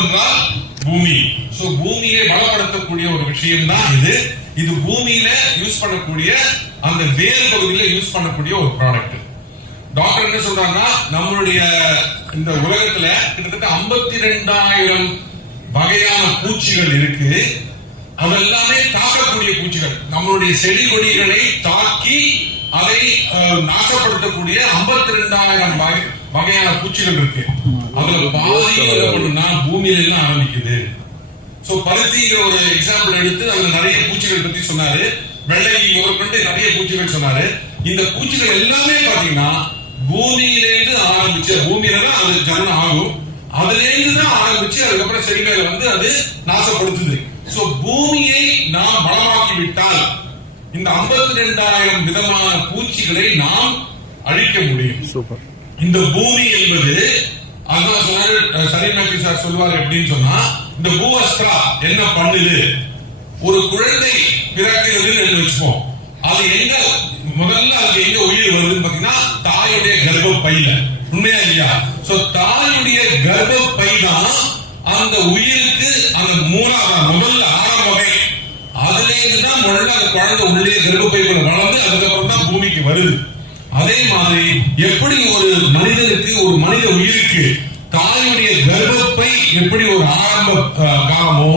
என்றால் பூமி. சோ பூமியை பலப்படுத்தக்கூடிய ஒரு விஷயம் தான் இது. இது பூமியில யூஸ் பண்ணக்கூடிய அந்த வேர் பகுதியில யூஸ் பண்ணக்கூடிய ஒரு ப்ராடக்ட் டாக்டர் என்ன சொல்றாங்கன்னா நம்மளுடைய இந்த உலகத்துல கிட்டத்தட்ட ஐம்பத்தி ரெண்டாயிரம் வகையான பூச்சிகள் இருக்கு. அதெல்லாமே தாக்கக்கூடிய பூச்சிகள். நம்மளுடைய செடி கொடிகளை தாக்கி அதை நாசப்படுத்தக்கூடிய ஐம்பத்தி ரெண்டாயிரம் வகையான பூச்சிகள் இருக்கு. அதுல பாதி பூமியில எல்லாம் ஆரம்பிக்குது. சோ பருத்திங்கிற ஒரு எக்ஸாம்பிள் எடுத்து அதுல நிறைய பூச்சிகள் பத்தி சொன்னாரு. வெள்ளை முதற்கொண்டு நிறைய பூச்சிகள் சொன்னாரு. இந்த பூச்சிகள் எல்லாமே பாத்தீங்கன்னா பூமியிலேருந்து ஆரம்பிச்சு பூமியில தான் அது ஜனனம் ஆகும். அதுலேருந்து தான் ஆரம்பிச்சு அதுக்கப்புறம் செடி மேல வந்து அது நாசப்படுத்துது. சோ பூமியை நாம் வளமாக்கி விட்டால் இந்த ஐம்பத்தி ரெண்டாயிரம் விதமான பூச்சிகளை நாம் அழிக்க முடியும். சூப்பர். இந்த பூமி என்பது அதான் சொன்னாரு சலீம் நபி சார் சொல்வார் எப்படின்னு சொன்னா இந்த பூவஸ்திரா என்ன பண்ணுது? ஒரு குழந்தை பிறக்கிறது என்று வச்சுப்போம். அது எங்க முதல்ல அது எங்க உயிர் வருதுன்னு பாத்தீங்கன்னா தாயுடைய கர்ப்பப்பையில. உண்மையா இல்லையா? சோ தாயுடைய கர்ப்பப்பை தான் அந்த உயிருக்கு அந்த மூணாவது முதல்ல ஆரம்பமே அதுல இருந்து தான் முதல்ல அந்த குழந்தை உள்ளே கர்ப்பப்பைக்குள்ள வளர்ந்து அதுக்கப்புறம் தான் பூமிக்கு வருது. அதே மாதிரி எப்படி ஒரு மனிதனுக்கு ஒரு மனித உயிருக்கு தாயுடைய கர்ப்பப்பை எப்படி ஒரு ஆரம்ப காலமோ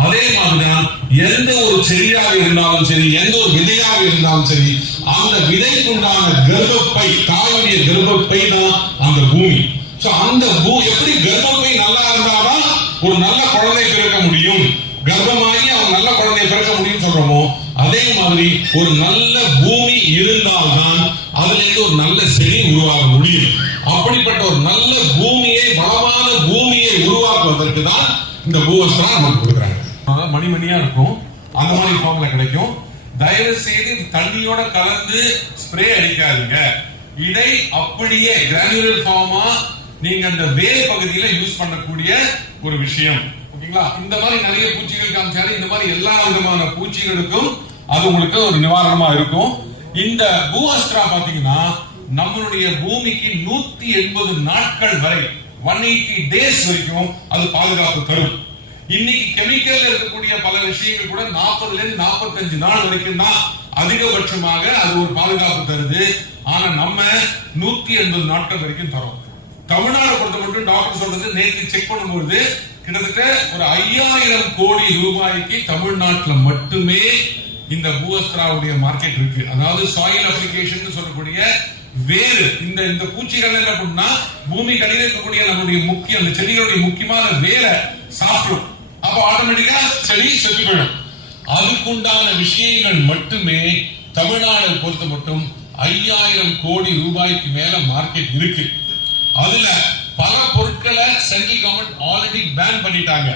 அதே மாதிரிதான் எந்த ஒரு செடியாக இருந்தாலும் சரி எந்த ஒரு விதையாக இருந்தாலும் சரி அந்த விதைக்குண்டான கர்ப்பப்பை தாயுடைய கர்ப்பப்பை தான் அந்த பூமி. சோ அந்த பூ எப்படி கர்ப்பப்பை நல்லா இருந்தாதான் ஒரு நல்ல குழந்தை பிறக்க முடியும். கர்ப்பமாகி அவன் நல்ல குழந்தையை பிறக்க முடியும் சொல்றோமோ அதே மாதிரி ஒரு நல்ல பூமி இருந்தால்தான் அதுல இருந்து ஒரு நல்ல செடி உருவாக முடியும். அப்படிப்பட்ட ஒரு நல்ல பூமியை வளமான பூமியை உருவாக்குவதற்கு தான் இந்த பூவஸ்திரம் நமக்கு கொடுக்குறாங்க. அதாவது மணிமணியா இருக்கும். அந்த மாதிரி ஃபார்ம்ல கிடைக்கும். தயவு செய்து தண்ணியோட கலந்து ஸ்ப்ரே அடிக்காதீங்க. இதை அப்படியே கிரானுலர் ஃபார்மா நீங்க அந்த வேர் பகுதியில யூஸ் பண்ணக்கூடிய ஒரு விஷயம். ஓகேங்களா? இந்த மாதிரி நிறைய பூச்சிகள் காமிச்சாரு இந்த மாதிரி எல்லா விதமான பூச்சிகளுக்கும் அது உங்களுக்கு ஒரு நிவாரணமா இருக்கும். இந்த பூஹஸ்திரா பாத்தீங்கன்னா நம்மளுடைய பூமிக்கு நூத்தி எண்பது நாட்கள் வரை ஒன் எயிட்டி டேஸ் வரைக்கும் அது பாதுகாப்பு தரும். இன்னைக்கு கெமிக்கல்ல இருக்கக்கூடிய பல விஷயங்கள் கூட நாற்பதுல இருந்து நாற்பத்தஞ்சு நாள் வரைக்கும் தான் அதிகபட்சமாக அது ஒரு பாதுகாப்பு தருது. ஆனா நம்ம நூத்தி எண்பது நாட்கள் வரைக்கும் தரோம். தமிழ்நாடு பொறுத்த மட்டும் டாக்டர் சொல்றது நேற்று செக் பண்ணும்போது கிட்டத்தட்ட ஒரு ஐயாயிரம் கோடி ரூபாய்க்கு தமிழ்நாட்டுல மட்டுமே இந்த பூவஸ்திராவுடைய மார்க்கெட் இருக்கு. அதாவது சாயில் அப்ளிகேஷன் சொல்லக்கூடிய வேறு இந்த இந்த பூச்சிகள் என்ன பூமி கடையில் இருக்கக்கூடிய நம்முடைய முக்கிய அந்த செடிகளுடைய முக்கியமான வேரை சாப்பிடும். அப்ப ஆட்டோமேட்டிக்கா செடி செத்து போயிடும். அதுக்குண்டான விஷயங்கள் மட்டுமே தமிழ்நாடு பொறுத்த மட்டும் ஐயாயிரம் கோடி ரூபாய்க்கு மேல மார்க்கெட் இருக்கு. அதுல பல பொருட்களை சென்ட்ரல் கவர்மெண்ட் ஆல்ரெடி பேன் பண்ணிட்டாங்க.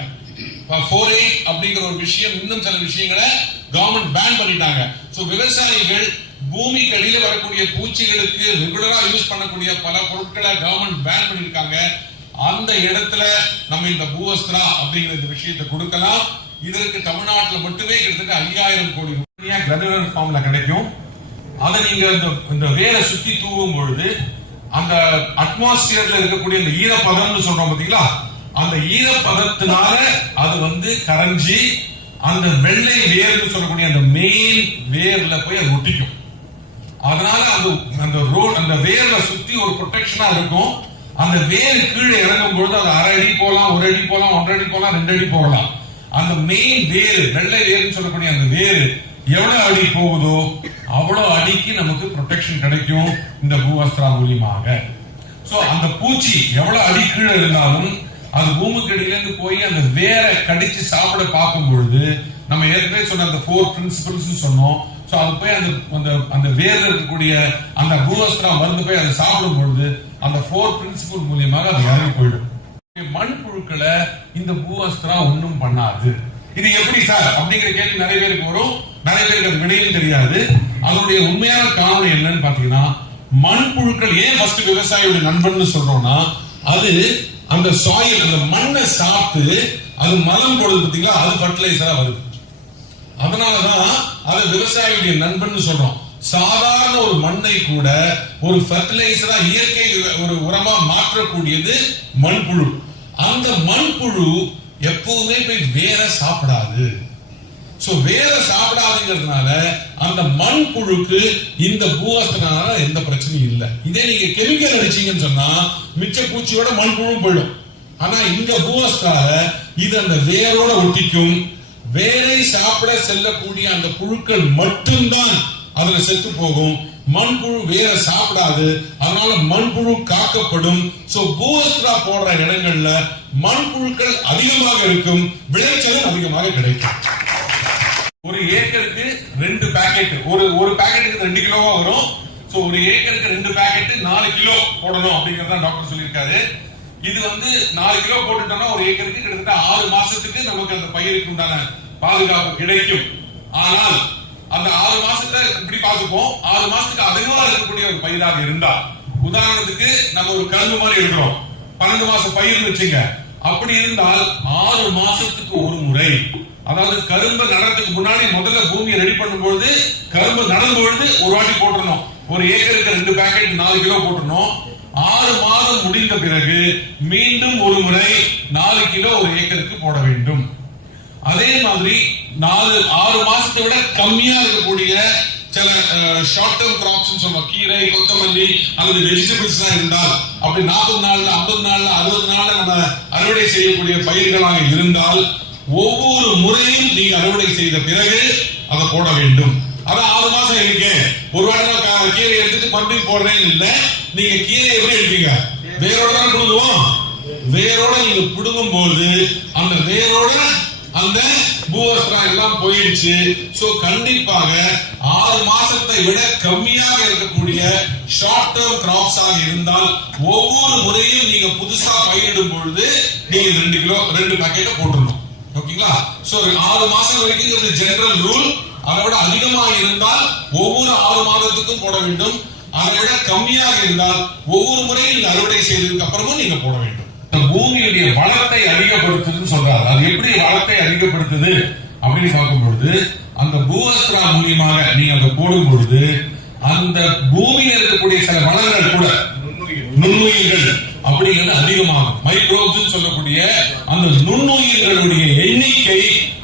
ஃபோர் எயிட் அப்படிங்கிற ஒரு விஷயம் இன்னும் சில விஷயங்களை கவர்மெண்ட் பேன் பண்ணிட்டாங்க. சோ விவசாயிகள் பூமிக்கு அடியில வரக்கூடிய பூச்சிகளுக்கு ரெகுலரா யூஸ் பண்ணக்கூடிய பல பொருட்களை கவர்மெண்ட் பேன் பண்ணிருக்காங்க அந்த இடத்துல நம்ம இந்த பூவஸ்திரா அப்படிங்கிற இந்த விஷயத்தை கொடுக்கலாம். இதற்கு தமிழ்நாட்டுல மட்டுமே கிட்டத்தட்ட ஐயாயிரம் கோடி ரூபாய் கிரானுலர் ஃபார்ம்ல கிடைக்கும். அதை நீங்க இந்த இந்த வேலை சுத்தி தூவும் பொழுது அந்த அட்மாஸ்பியர்ல இருக்கக்கூடிய இந்த ஈரப்பதம்னு சொல்றோம் பாத்தீங்களா? அந்த ஈரப்பதத்தினால அது வந்து கரைஞ்சி அந்த வெள்ளை வேர்னு சொல்லக்கூடிய அந்த மெயின் வேர்ல போய் அது ஒட்டிக்கும். அதனால அந்த அந்த ரோட் அந்த வேர்ல சுத்தி ஒரு ப்ரொடெக்ஷனா இருக்கும். அந்த வேர் கீழே இறங்கும் பொழுது அது அரை அடி போகலாம் ஒரு அடி போகலாம் ஒன்றரை அடி போகலாம் ரெண்டு அடி போகலாம் அந்த மெயின் வேர் வெள்ளை வேர்னு சொல்லக்கூடிய அந்த வேர் எவ்வளவு அடி போகுதோ அவ்வளவு அடிக்கு நமக்கு ப்ரொடெக்ஷன் கிடைக்கும் இந்த பூவஸ்திரா மூலியமாக. சோ அந்த பூச்சி எவ்வளவு அடி கீழே இருந்தாலும் அது பூமிக்கு அடியிலேருந்து போய் அந்த வேரை கடிச்சு சாப்பிட பார்க்கும் பொழுது நம்ம ஏற்கனவே சொன்ன அந்த ஃபோர் பிரின்சிபல்ஸ் சொன்னோம். ஸோ அது போய் அந்த அந்த அந்த வேர் இருக்கக்கூடிய அந்த பூவஸ்திரா மருந்து போய் அதை சாப்பிடும் பொழுது அந்த ஃபோர் பிரின்சிபல் மூலியமாக அது இறங்கி போயிடும். மண் புழுக்களை இந்த பூவஸ்திரா ஒன்றும் பண்ணாது. இது எப்படி சார்? அப்படிங்கிற கேள்வி நிறைய பேருக்கு வரும். நிறைய பேருக்கு அது விடையும் தெரியாது. அதனுடைய உண்மையான காரணம் என்னன்னு பாத்தீங்கன்னா மண் புழுக்கள் ஏன் ஃபர்ஸ்ட் விவசாயியோட நண்பன் சொல்றோம்னா அது அந்த சாயில் அந்த மண்ணை சாப்பிட்டு அது மலம் போடுது பார்த்தீங்களா? அது ஃபர்டிலைசரா வருது. அதனாலதான் அதை விவசாயியுடைய நண்பன் சொல்றோம். சாதாரண ஒரு மண்ணை கூட ஒரு ஃபர்டிலைசரா இயற்கை ஒரு உரமா மாற்றக்கூடியது மண்புழு. அந்த மண்புழு எப்பவுமே போய் வேற சாப்பிடாது. சோ வேலை சாப்பிடாதுங்கிறதுனால அந்த மண்புழுக்கு இந்த பூவஸ்தனால எந்த பிரச்சனையும் இல்லை. இதே நீங்க கெமிக்கல் அடிச்சீங்கன்னு சொன்னா மிச்ச பூச்சியோட மண்புழு போயிடும். ஆனா இந்த பூவஸ்தால இது அந்த வேரோட ஒட்டிக்கும். வேலை சாப்பிட செல்லக்கூடிய அந்த புழுக்கள் மட்டும்தான் அதுல செத்து போகும். மண்புழு வேற சாப்பிடாது. அதனால மண்புழு காக்கப்படும். சோ பூவஸ்திரா போடுற இடங்கள்ல மண்புழுக்கள் அதிகமாக இருக்கும். விளைச்சலும் அதிகமாக கிடைக்கும் ஒரு ஏக்கருக்கு ரெண்டு பாக்கெட் ஒரு ஒரு பாக்கெட்டுக்கு ரெண்டு கிலோவா வரும். சோ ஒரு ஏக்கருக்கு ரெண்டு பேக்கெட் நாலு கிலோ போடணும் அப்படிங்கறத டாக்டர் சொல்லியிருக்காரு. இது வந்து நாலு கிலோ போட்டுட்டோம்னா ஒரு ஏக்கருக்கு கிட்டத்தட்ட ஆறு மாசத்துக்கு நமக்கு அந்த பயிருக்கு உண்டான பாதுகாப்பு கிடைக்கும். ஆனால் அந்த ஆறு மாசத்துல இப்படி பார்த்துப்போம்? ஆறு மாசத்துக்கு அதிகமா இருக்கக்கூடிய ஒரு பயிராக இருந்தா உதாரணத்துக்கு நம்ம ஒரு கரும்பு மாதிரி இருக்கிறோம் பன்னெண்டு மாசம் பயிர்னு வச்சுங்க. அப்படி இருந்தால் ஆறு மாசத்துக்கு ஒரு முறை அதாவது கரும்பு நடறதுக்கு முன்னாடி முதல்ல பூமியை ரெடி பண்ணும்பொழுது கரும்பு நடும் பொழுது ஒரு வாட்டி போட்டுறணும் ஒரு ஏக்கருக்கு ரெண்டு பேக்கெட் நாலு கிலோ போட்டுறணும் ஆறு மாதம் முடிந்த பிறகு மீண்டும் ஒரு முறை நாலு கிலோ ஒரு ஏக்கருக்கு போட வேண்டும். அதே மாதிரி நாலு ஆறு மாசத்தை விட கம்மியா இருக்கக்கூடிய சில ஷார்ட் டேர்ம் கிராப்ஸ் சொல்லுவோம். கீரை கொத்தமல்லி அல்லது வெஜிடபிள்ஸ் தான் இருந்தால் அப்படி நாற்பது நாள்ல ஐம்பது நாள்ல அறுபது நாள்ல நம்ம அறுவடை செய்யக்கூடிய பயிர்களாக இருந்தால் ஒவ்வொரு முறையும் நீங்க அறுவடை செய்த பிறகு அதை போட வேண்டும். அதான் ஆறு மாசம் இருக்கேன் ஒரு வாரம் கீரை எடுத்துட்டு மறுபடியும் போடுறேன்னு இல்ல நீங்க கீரை எப்படி எடுப்பீங்க. வேரோட தான் பிடுங்குவோம்? வேரோட நீங்க பிடுங்கும் போது அந்த வேரோட அந்த பூவஸ்திரம் எல்லாம் போயிடுச்சு. சோ கண்டிப்பாக ஆறு மாசத்தை விட கம்மியாக இருக்கக்கூடிய ஷார்ட் டேர்ம் கிராப்ஸ் ஆக இருந்தால் ஒவ்வொரு முறையும் நீங்க புதுசா பயிரிடும் பொழுது நீங்க ரெண்டு கிலோ ரெண்டு பாக்கெட்டை போட்டுடணும். ஓகேங்களா? சோ ஆறு மாசம் வரைக்கும் இது ஜெனரல் ரூல் அதை விட அதிகமாக இருந்தால் ஒவ்வொரு ஆறு மாதத்துக்கும் போட வேண்டும். அதை விட கம்மியாக இருந்தால் ஒவ்வொரு முறையும் நீங்க அறுவடை செய்ததுக்கு அப்புறமும் நீங்க போட வேண்டும். இந்த பூமியுடைய வளத்தை அதிகப்படுத்துதுன்னு சொல்றாரு. அது எப்படி வளத்தை அதிகப்படுத்துது அப்படின்னு பார்க்கும்பொழுது அந்த பூவஸ்திரா மூலியமாக நீங்க அதை போடும் பொழுது அந்த பூமியில் இருக்கக்கூடிய சில வளங்கள் கூட நுண்ணுயிர்கள் அப்படிங்கிறது அதிகமாகும். மைக்ரோப்ஸ் சொல்லக்கூடிய அந்த நுண்ணுயிர்களுடைய எண்ணிக்கை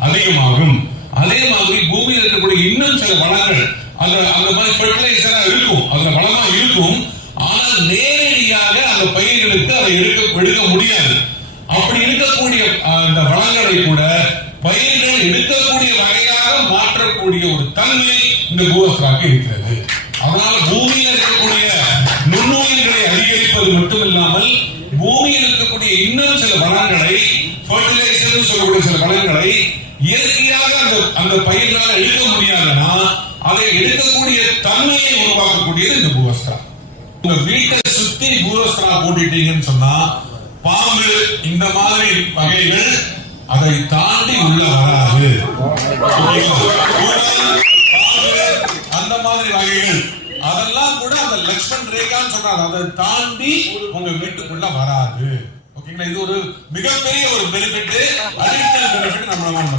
அதிகமாகும் அதே மாதிரி பூமியில் இருக்கக்கூடிய இன்னும் சில வளங்கள் அந்த அந்த மாதிரி ஃபெர்டிலைசரா இருக்கும். அதுல வளமா இருக்கும். ஆனால் நேரடியாக அந்த பயிர்களுக்கு அதை எடுக்க எடுக்க முடியாது. அப்படி இருக்கக்கூடிய அந்த வளங்களை கூட பயிர்கள் எடுக்கக்கூடிய வகையாக மாற்றக்கூடிய ஒரு தன்மை இந்த பூவஸ்திராக்கு இருக்கிறது. அதனால பூமியில் இருக்கக்கூடிய நுண்ணுயிர்களை அதிகரிப்பது மட்டும் இல்லாமல் பூமியில் இருக்கக்கூடிய இன்னும் சில வளங்களை ஃபர்டிலைசர் சொல்லக்கூடிய சில வளங்களை அந்த பயிர்களால் எடுக்க முடியாதுன்னா அதை எடுக்கக்கூடிய தன்மையை உருவாக்கக்கூடியது இந்த பூவஸ்திரா உங்க வீட்டை சுத்தி பூவஸ்திரா போட்டுட்டீங்கன்னு சொன்னா பாம்பு இந்த மாதிரி வகைகள் அதை தாண்டி உள்ள வராது. அந்த மாதிரி வகைகள். அதெல்லாம் கூட அந்த லக்ஷ்மண் ரேகான்னு சொல்றாங்க அதை தாண்டி உங்க வீட்டுக்குள்ள வராது. ஓகேங்களா? இது ஒரு மிகப்பெரிய ஒரு பெனிஃபிட் அடிஷனல் பெனிஃபிட் நம்ம நம்ம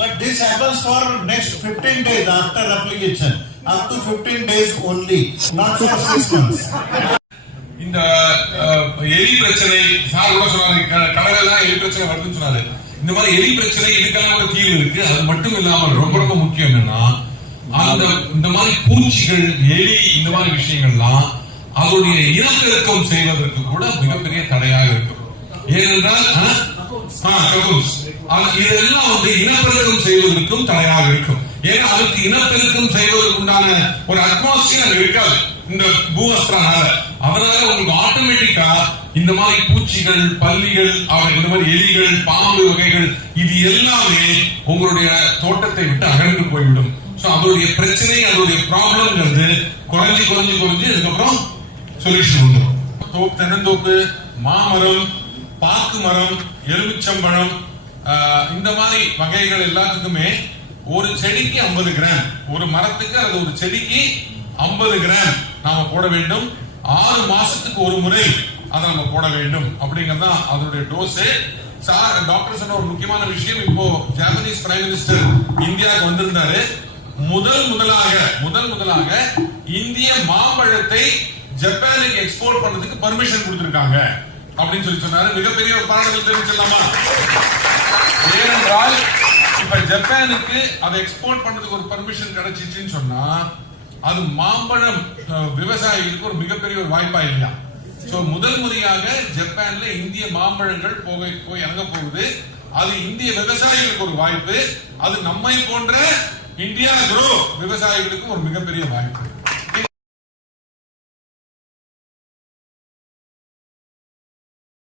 But this happens for next 15 days after application. Up to 15 days only, not for 6 months. இந்த uh, எலி பிரச்சனை சார் கூட சொன்னாரு க- எலி பிரச்சனை வருதுன்னு சொன்னாரு இந்த மாதிரி எலி பிரச்சனை இதுக்கெல்லாம் கூட தீர்வு இருக்கு அது மட்டும் இல்லாமல் ரொம்ப ரொம்ப முக்கியம் என்னன்னா அந்த இந்த மாதிரி பூச்சிகள் எலி இந்த மாதிரி விஷயங்கள்லாம் அதோடைய இனப்பெருக்கம் செய்வதற்கு கூட மிகப்பெரிய தடையாக இருக்கும் ஏனென்றால் இதெல்லாம் வந்து இனப்பெருக்கம் செய்வதற்கும் தடையாக இருக்கும். ஏன்னா அதுக்கு இனப்பெருக்கம் செய்வதற்கு உண்டான ஒரு அட்மாஸ்பியர் அங்க இருக்காது. இந்த பூவஸ்திரனால. அதனால உங்களுக்கு ஆட்டோமேட்டிக்கா இந்த மாதிரி பூச்சிகள் பல்லிகள் அவர் இந்த மாதிரி எலிகள் பாம்பு வகைகள் இது எல்லாமே உங்களுடைய தோட்டத்தை விட்டு அகன்று போய்விடும். சோ அதோடைய பிரச்சனை அதோடைய ப்ராப்ளம்ங்கிறது குறைஞ்சி குறைஞ்சி குறைஞ்சி அதுக்கப்புறம் சொல்யூஷன் வந்துடும் தோப்பு தென்னந்தோப்பு மாமரம் பாக்கு மரம் எலுமிச்சம்பழம் இந்த மாதிரி வகைகள் எல்லாத்துக்குமே ஒரு செடிக்கு 50 கிராம். ஒரு மரத்துக்கு அல்லது ஒரு செடிக்கு 50 கிராம் நாம போட வேண்டும். ஆறு மாசத்துக்கு ஒரு முறை அதை நம்ம போட வேண்டும். அப்படிங்கிறது தான் அதனுடைய டோஸ் சார் டாக்டர் சொன்ன ஒரு முக்கியமான விஷயம் இப்போ ஜாப்பனீஸ் பிரைம் மினிஸ்டர் இந்தியாவுக்கு வந்திருந்தாரு. முதல் முதலாக முதல் முதலாக இந்திய மாம்பழத்தை ஜப்பானுக்கு எக்ஸ்போர்ட் பண்றதுக்கு பர்மிஷன் கொடுத்திருக்காங்க. அப்படின்னு சொல்லி சொன்னாரு. மிகப்பெரிய ஒரு பாராட்டுகள் தெரிவிச்சிடலாமா? ஏனென்றால் இப்ப ஜப்பானுக்கு அதை எக்ஸ்போர்ட் பண்றதுக்கு ஒரு பர்மிஷன் கிடைச்சிச்சுன்னு சொன்னா அது மாம்பழம் விவசாயிகளுக்கு ஒரு மிகப்பெரிய ஒரு வாய்ப்பா இல்லையா சோ முதல் முறையாக ஜப்பான்ல இந்திய மாம்பழங்கள் போக போய் இறங்க போகுது. அது இந்திய விவசாயிகளுக்கு ஒரு வாய்ப்பு. அது நம்மை போன்ற இந்தியா குரோ விவசாயிகளுக்கு ஒரு மிகப்பெரிய வாய்ப்பு.